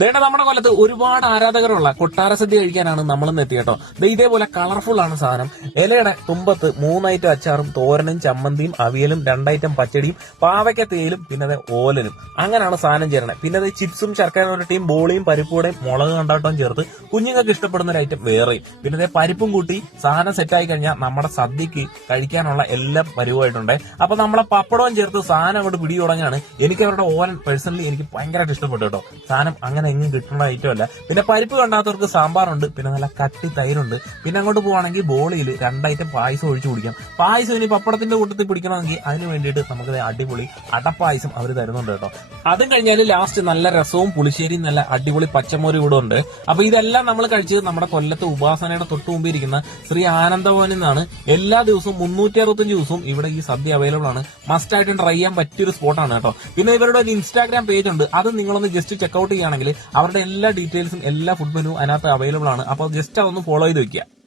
ദേണ്ട നമ്മുടെ കൊല്ലത്ത് ഒരുപാട് ആരാധകരുള്ള കൊട്ടാര സദ്യ കഴിക്കാനാണ് നമ്മളിന്ന് എത്തിയ ഇതേപോലെ കളർഫുൾ ആണ് സാധനം. ഇലയുടെ തുമ്പത്ത് 3 ഐറ്റം അച്ചാറും തോരനും ചമ്മന്തിയും അവിയലും 2 ഐറ്റം പച്ചടിയും പാവയ്ക്ക തേയിലും പിന്നെ ഓലനും അങ്ങനെയാണ് സാധനം ചേരണേ. പിന്നെ ചിപ്സും ശർക്കര ഉരുട്ടിയും ബോളിയും പരിപ്പൂടെയും മുളക് കണ്ടാട്ടവും ചേർത്ത് കുഞ്ഞുങ്ങൾക്ക് ഇഷ്ടപ്പെടുന്ന ഒരു ഐറ്റം വേറെയും പിന്നെ പരിപ്പും കൂട്ടി സാധനം സെറ്റായി കഴിഞ്ഞാൽ നമ്മുടെ സദ്യക്ക് കഴിക്കാനുള്ള എല്ലാം പരിവുമായിട്ടുണ്ട്. അപ്പൊ നമ്മളെ പപ്പടവും ചേർത്ത് സാധനം അങ്ങോട്ട് പിടി തുടങ്ങിയാണ്. എനിക്ക് അവരുടെ ഓലൻ പേഴ്സണലി എനിക്ക് ഭയങ്കരമായിട്ട് ഇഷ്ടപ്പെട്ടു കേട്ടോ. സാധനം അങ്ങനെ എങ്ങും കിട്ടുന്ന ഐറ്റം അല്ല. പിന്നെ പരിപ്പ് കണ്ടാത്തവർക്ക് സാമ്പാറുണ്ട്, പിന്നെ നല്ല കട്ടി തൈരുണ്ട്. പിന്നെ അങ്ങോട്ട് പോവാണെങ്കിൽ ബോളിയിൽ 2 ഐറ്റം പായസം ഒഴിച്ചു കുടിക്കാം. പായസം ഇനി പപ്പടത്തിന്റെ കൂട്ടത്തിൽ പിടിക്കണമെങ്കിൽ അതിന് വേണ്ടിയിട്ട് നമുക്ക് അടിപൊളി അടപ്പായസം അവർ തരുന്നുണ്ട് കേട്ടോ. അതും കഴിഞ്ഞാൽ ലാസ്റ്റ് നല്ല രസവും പുളിശ്ശേരിയും നല്ല അടിപൊളി പച്ചമോരും ഇവിടെ ഉണ്ട്. അപ്പൊ ഇതെല്ലാം നമ്മൾ കഴിച്ചത് നമ്മുടെ കൊല്ലത്ത് ഉപാസനയുടെ തൊട്ടു മുമ്പ് ഇരിക്കുന്ന ശ്രീ ആനന്ദഭവനിൽ നിന്നാണ്. എല്ലാ ദിവസവും 365 ദിവസവും ഇവിടെ ഈ സദ്യ അവൈലബിൾ ആണ്. മസ്റ്റ് ആയിട്ട് ട്രൈ ചെയ്യാൻ പറ്റിയൊരു സ്പോട്ടാണ് കേട്ടോ. പിന്നെ ഇവരുടെ ഒരു ഇൻസ്റ്റാഗ്രാം പേജ് ഉണ്ട്, അത് നിങ്ങളൊന്ന് ജസ്റ്റ് ചെക്ക്ഔട്ട് ചെയ്യുകയാണെങ്കിൽ അവരുടെ എല്ലാ ഡീറ്റെയിൽസും എല്ലാ ഫുഡ് മെനു അതിനകത്ത് അവൈലബിൾ ആണ്. അപ്പോൾ ജസ്റ്റ് അതൊന്ന് ഫോളോ ചെയ്ത് വെക്കുക.